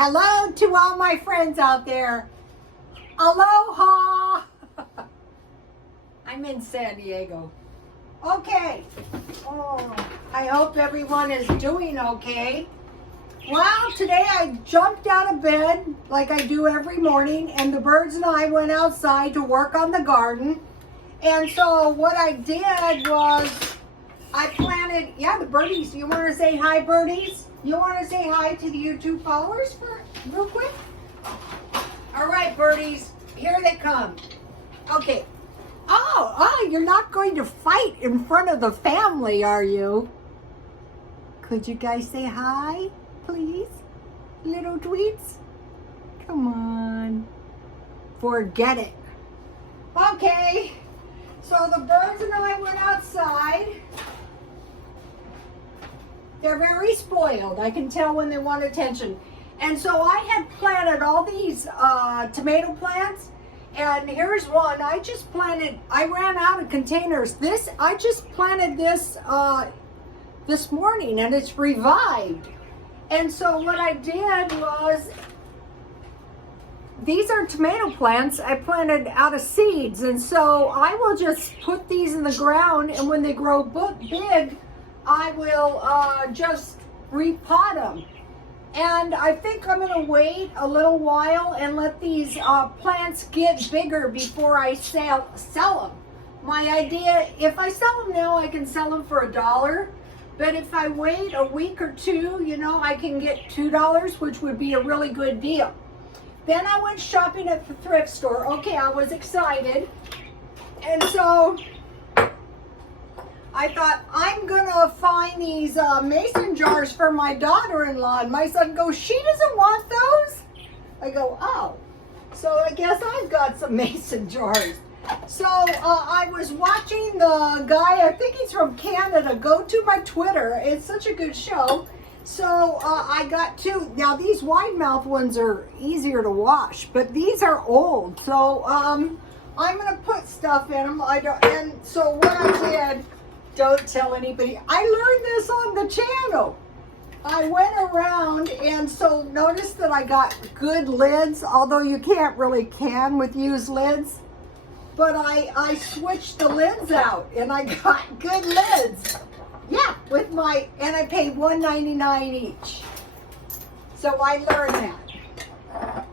Hello to all my friends out there. Aloha. I'm in San Diego. Okay. I hope everyone is doing okay. Well, today I jumped out of bed like I do every morning, and the birds and I went outside to work on the garden. And so what I did was I planted, the birdies. You want to say hi, birdies? You want to say hi to the YouTube followers for real quick? All right, birdies, here they come. Okay. Oh, you're not going to fight in front of the family, are you? Could you guys say hi, please? Little tweets? Come on. Forget it. Okay. So the birds and I went outside. They're very spoiled. I can tell when they want attention. And so I had planted all these tomato plants. And here's one. I ran out of containers. I just planted this this morning, and it's revived. And so what I did was, these are tomato plants I planted out of seeds. And so I will just put these in the ground, and when they grow big, I will just repot them. And I think I'm going to wait a little while and let these plants get bigger before I sell them. My idea, if I sell them now, I can sell them for $1. But if I wait a week or two, I can get $2, which would be a really good deal. Then I went shopping at the thrift store. Okay, I was excited. And so I thought, I'm gonna find these mason jars for my daughter-in-law. And my son goes, she doesn't want those? I go, oh. So I guess I've got some mason jars. So I was watching the guy, I think he's from Canada, go to my Twitter. It's such a good show. So I got two. Now these wide mouth ones are easier to wash, but these are old. So I'm gonna put stuff in them. And so what I did, don't tell anybody. I learned this on the channel. I went around, and so notice that I got good lids, although you can't really can with used lids. But I switched the lids out, and I got good lids. Yeah, and I paid $1.99 each. So I learned that.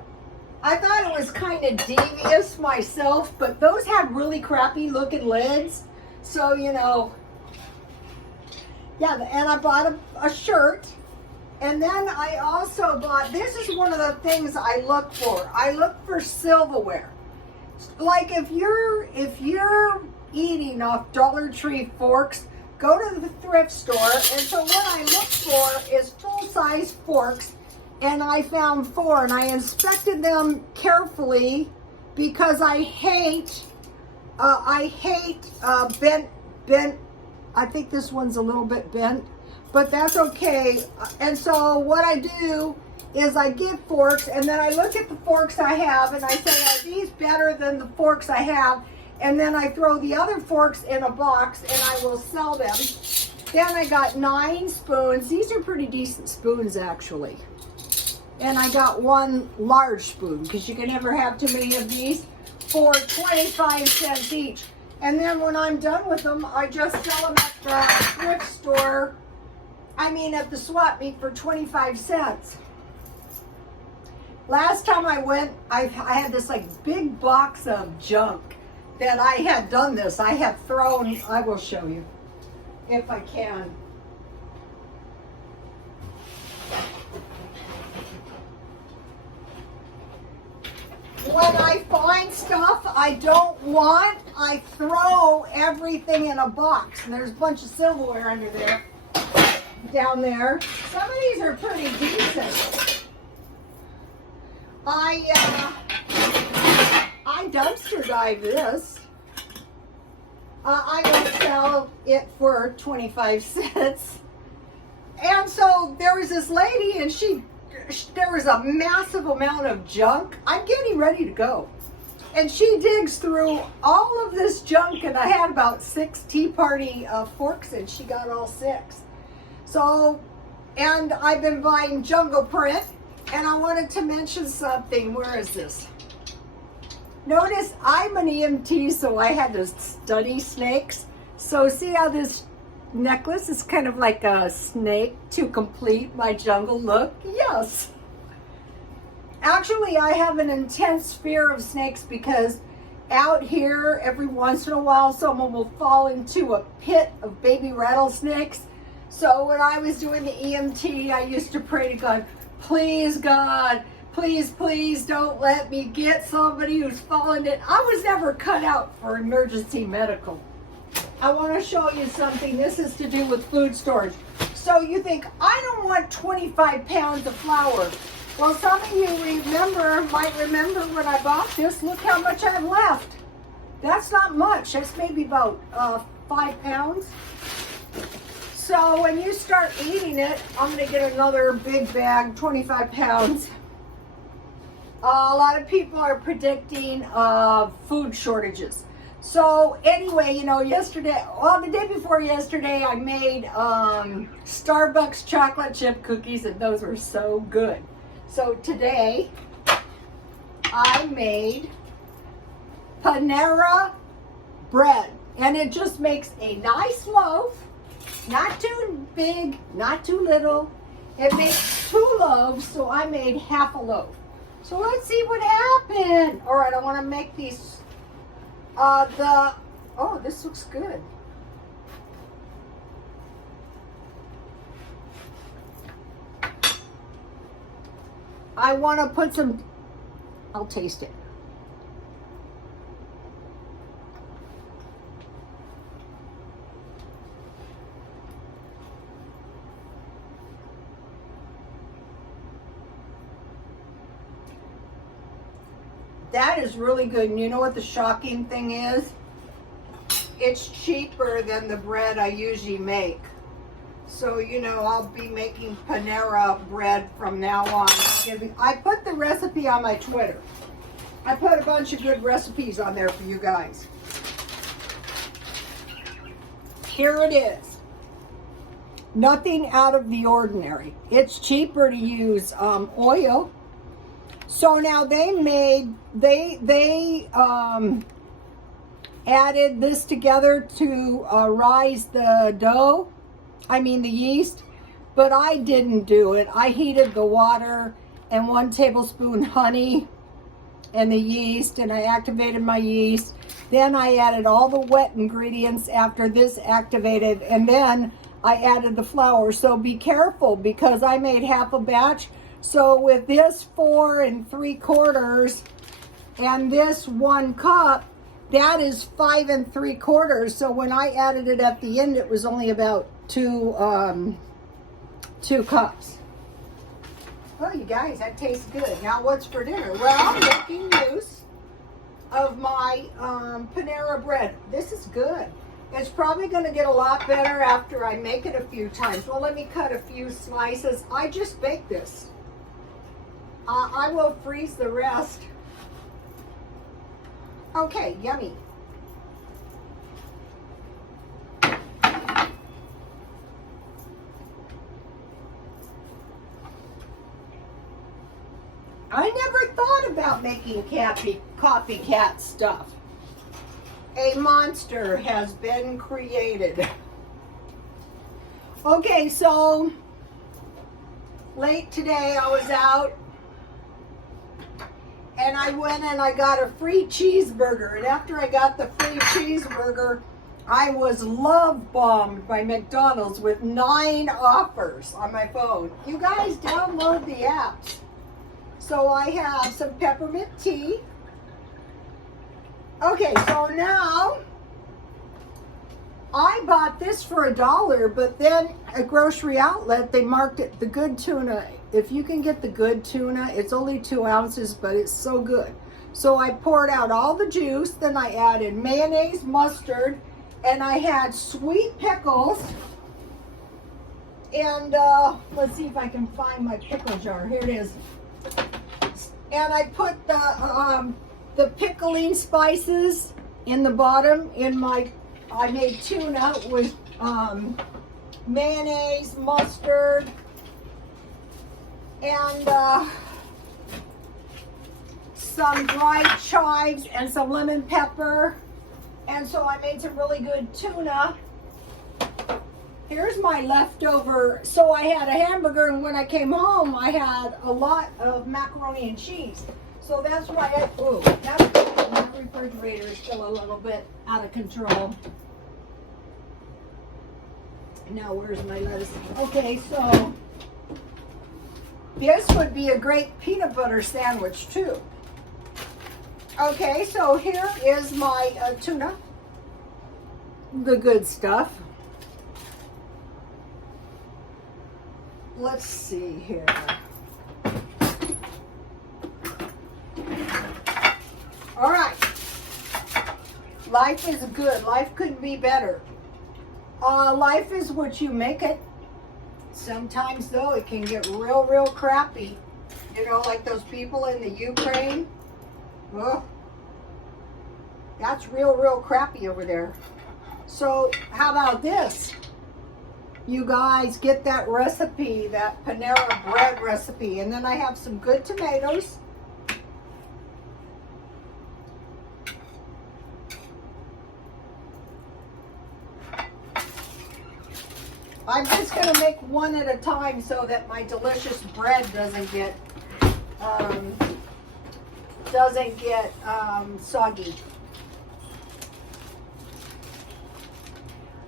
I thought it was kind of devious myself, but those had really crappy looking lids. So, yeah, and I bought a shirt. And then I also bought, this is one of the things I look for. I look for silverware. Like if you're eating off Dollar Tree forks, go to the thrift store. And so what I look for is full-size forks. And I found 4, and I inspected them carefully because I hate bent. I think this one's a little bit bent, but that's okay. And so what I do is I get forks, and then I look at the forks I have, and I say, are these better than the forks I have? And then I throw the other forks in a box, and I will sell them. Then I got 9 spoons. These are pretty decent spoons, actually. And I got 1 large spoon, because you can never have too many of these, for 25 cents each. And then when I'm done with them, I just sell them at the thrift store, at the swap meet for 25 cents. Last time I went, I had this big box of junk that I had done this. I have thrown, I will show you if I can. When I find stuff I don't want, I throw everything in a box. And there's a bunch of silverware under there, down there. Some of these are pretty decent. I dumpster dive this. I will sell it for 25 cents. And so there was this lady, and there was a massive amount of junk. I'm getting ready to go. And she digs through all of this junk, and I had about 6 tea party forks, and she got all 6. So, and I've been buying jungle print, And I wanted to mention something. Where is this? Notice I'm an EMT, so I had to study snakes. So see how this necklace is kind of like a snake to complete my jungle look? Yes. Actually, I have an intense fear of snakes because out here, every once in a while, someone will fall into a pit of baby rattlesnakes. So when I was doing the EMT, I used to pray to God, please God, please, please don't let me get somebody who's fallen in. I was never cut out for emergency medical. I want to show you something. This is to do with food storage. So you think, I don't want 25 pounds of flour. Well, some of you might remember when I bought this, look how much I have left. That's not much. That's maybe about 5 pounds. So when you start eating it, I'm going to get another big bag, 25 pounds. A lot of people are predicting food shortages. So anyway, you know, the day before yesterday, I made Starbucks chocolate chip cookies, and those were so good. So today, I made Panera bread, and it just makes a nice loaf, not too big, not too little. It makes 2 loaves, so I made half a loaf. So let's see what happened. All right, I want to make these, oh, this looks good. I want to put some, I'll taste it. That is really good. And you know what the shocking thing is? It's cheaper than the bread I usually make. So, you know, I'll be making Panera bread from now on. I put the recipe on my Twitter. I put a bunch of good recipes on there for you guys. Here it is. Nothing out of the ordinary. It's cheaper to use oil. So now they added this together to rise the dough. I mean the yeast, but I didn't do it. I heated the water and 1 tablespoon honey and the yeast, and I activated my yeast. Then I added all the wet ingredients after this activated, and then I added the flour. So be careful because I made half a batch. So with this 4 3/4 and this 1 cup, that is 5 3/4. So when I added it at the end, it was only about 2 cups. Well, you guys, that tastes good. Now what's for dinner? Well, I'm making use of my Panera bread. This is good. It's probably going to get a lot better after I make it a few times. Well, let me cut a few slices. I just baked this. I will freeze the rest. Okay, yummy. I never thought about making copycat stuff. A monster has been created. Okay, so late today I was out and I went and I got a free cheeseburger. And after I got the free cheeseburger, I was love bombed by McDonald's with 9 offers on my phone. You guys download the apps. So I have some peppermint tea. Okay, so now I bought this for $1, but then at grocery outlet they marked it the good tuna. If you can get the good tuna, it's only 2 ounces, but it's so good. So I poured out all the juice, then I added mayonnaise, mustard, and I had sweet pickles. And let's see if I can find my pickle jar. Here it is. And I put the pickling spices in the bottom in my, I made tuna with mayonnaise, mustard, and some dried chives and some lemon pepper. And so I made some really good tuna. Here's my leftover. So I had a hamburger, and when I came home, I had a lot of macaroni and cheese. So that's why my refrigerator is still a little bit out of control. Now, where's my lettuce? Okay, so this would be a great peanut butter sandwich too. Okay, so here is my tuna, the good stuff. Let's see here. All right. Life is good. Life couldn't be better. Life is what you make it. Sometimes, though, it can get real crappy. You know, like those people in the Ukraine. Oh, that's real crappy over there. So, how about this? You guys get that recipe, that Panera bread recipe. And then I have some good tomatoes. I'm just going to make one at a time so that my delicious bread doesn't get soggy.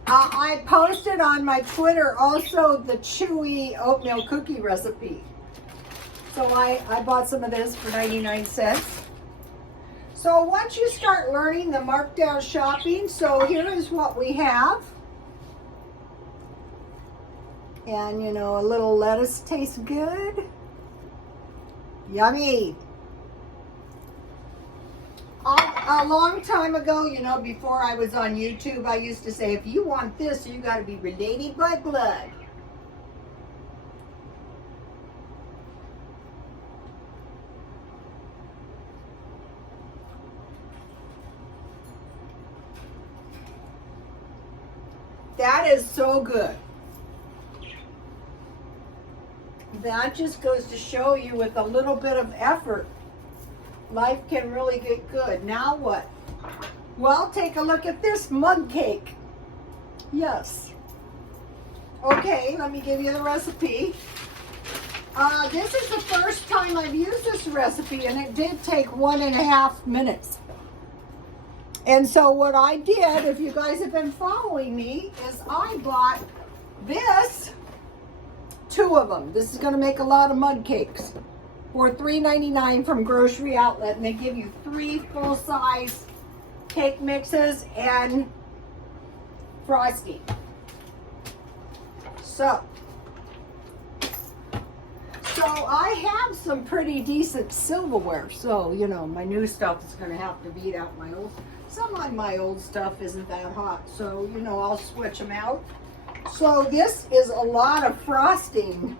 I posted on my Twitter also the chewy oatmeal cookie recipe. So I bought some of this for 99 cents. So once you start learning the markdown shopping, so here is what we have. And you know, a little lettuce tastes good. Yummy. A long time ago, you know, before I was on YouTube, I used to say, if you want this, you got to be related by blood. That is so good. That just goes to show you, with a little bit of effort, life can really get good. Now what? Well, take a look at this mug cake. Yes. Okay, let me give you the recipe. This is the first time I've used this recipe, and it did take 1.5 minutes. And so what I did, if you guys have been following me, is I bought this, 2 of them. This is going to make a lot of mud cakes for $3.99 from Grocery Outlet, and they give you 3 full-size cake mixes and frosting. So I have some pretty decent silverware. So, you know, my new stuff is going to have to beat out my old. Some of my old stuff isn't that hot, so, you know, I'll switch them out. So this is a lot of frosting.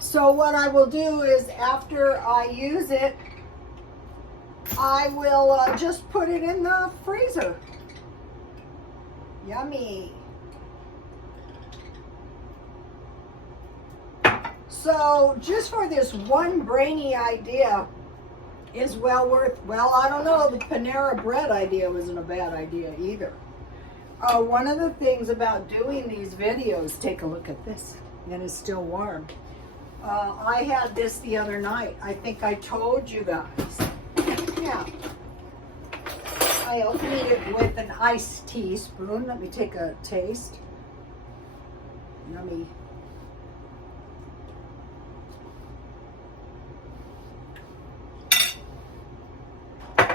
So what I will do is, after I use it, I will just put it in the freezer. Yummy. So just for this one brainy idea is well worth, well, I don't know, the Panera bread idea wasn't a bad idea either. One of the things about doing these videos, take a look at this, and it's still warm. I had this the other night. I think I told you guys. Yeah. I opened it with an iced teaspoon. Let me take a taste. Yummy.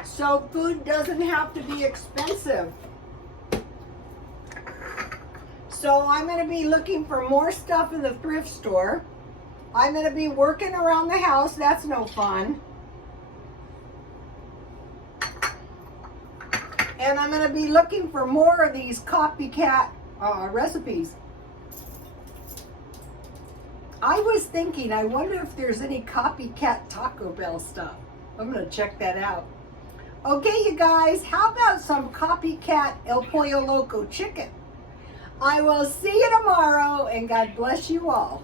So food doesn't have to be expensive. So I'm going to be looking for more stuff in the thrift store. I'm going to be working around the house. That's no fun. And I'm going to be looking for more of these copycat recipes. I was thinking, I wonder if there's any copycat Taco Bell stuff. I'm going to check that out. Okay, you guys, how about some copycat El Pollo Loco chicken? I will see you tomorrow, and God bless you all.